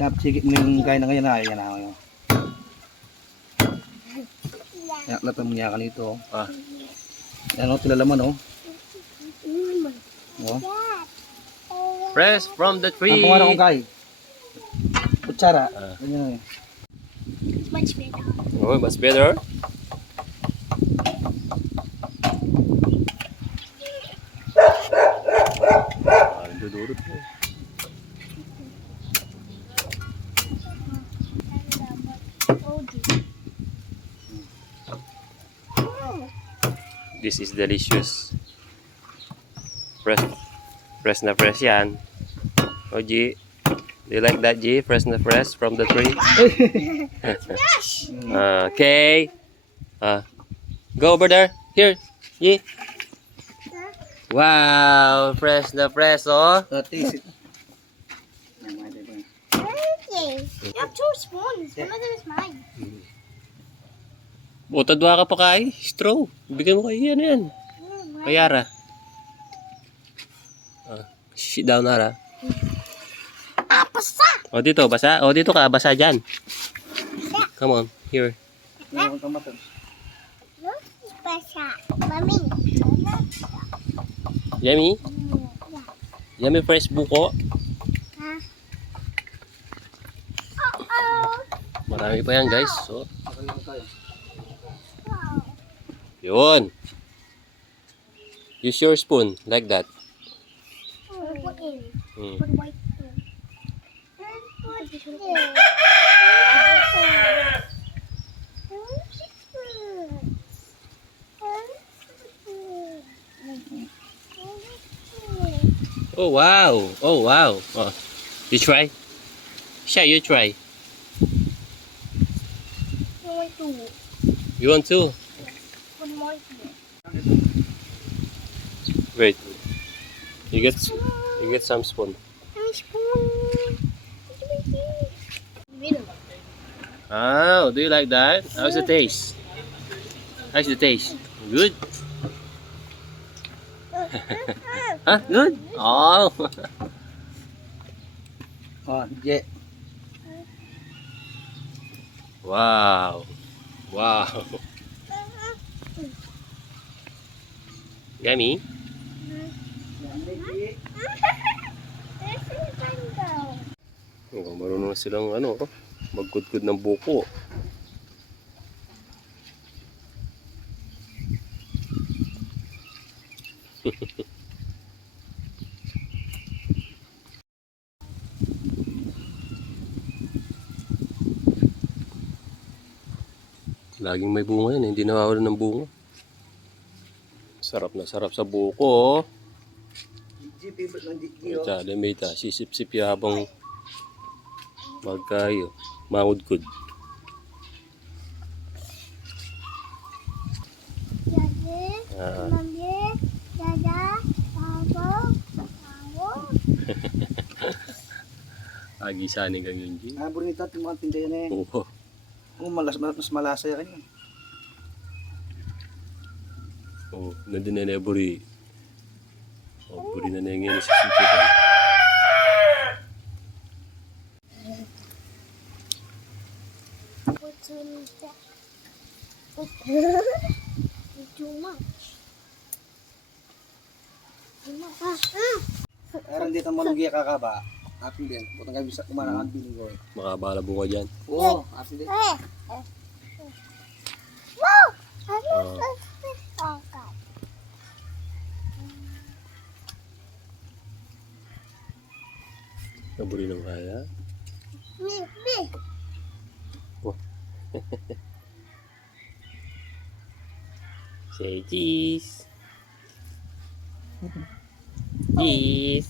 Napchigit mo yung gaya na ngayon na. Yan na ngayon. Yan, latan mo niya ka nito. Yan o, tilalaman o. Fresh from the tree. Ang pangalan kong kay. Kutsara. Ganyan o. Much better. Oh, much better. Dudurot mo. This is delicious. Fresh na fresh yan. Oh, G. Do you like that, G? Fresh na fresh from the tree? Okay. Go over there. Here, G. Wow, fresh na fresh, oh. Taste it. Okay. You have 2 spoons. One of them is mine. Tadwa ka pa kay. Straw. Bigyan mo kayo yan. Kayara. Sit down, Nara. Basa! O, dito, basa. O, dito ka, basa dyan. Come on, here. Look, it's basa. Mommy. Yummy? Yummy fresh buko. Marami pa yan, guys. So, yun. Use your spoon, like that. Put in. Hmm. Put white in. Put in. Oh, wow. Oh, wow. Oh, you try? Sha, you try. You want to? One more here. Wait. You get some spoon. Oh, do you like that? How's the taste? How's the taste? Good? Huh? Good? Oh. Oh, J. Wow. Wow. Yummy? Oh, marunong silang magkudkod ng buko. Laging may bunga yan, hindi nawawalan ng bunga. Sarap na sarap sa buko. G, favorite ng G. Tsada may ta, sisip-sip ya habang magkayo, mangudkod. Agisanin kang yun, G. Bonita at yung mga tindayan eh. Oo. Mas malasa yan. Oh, nandun na buri. Oh, buri na ngayon sa sisipan. Too much. Meron dito malugi kakaba. Atin din. Butang kayo bisa kumalang ang biling ko eh. Makabala bunga dyan. Oo, atin din. Naburi ng kaya. Oh. Say cheese. Cheese.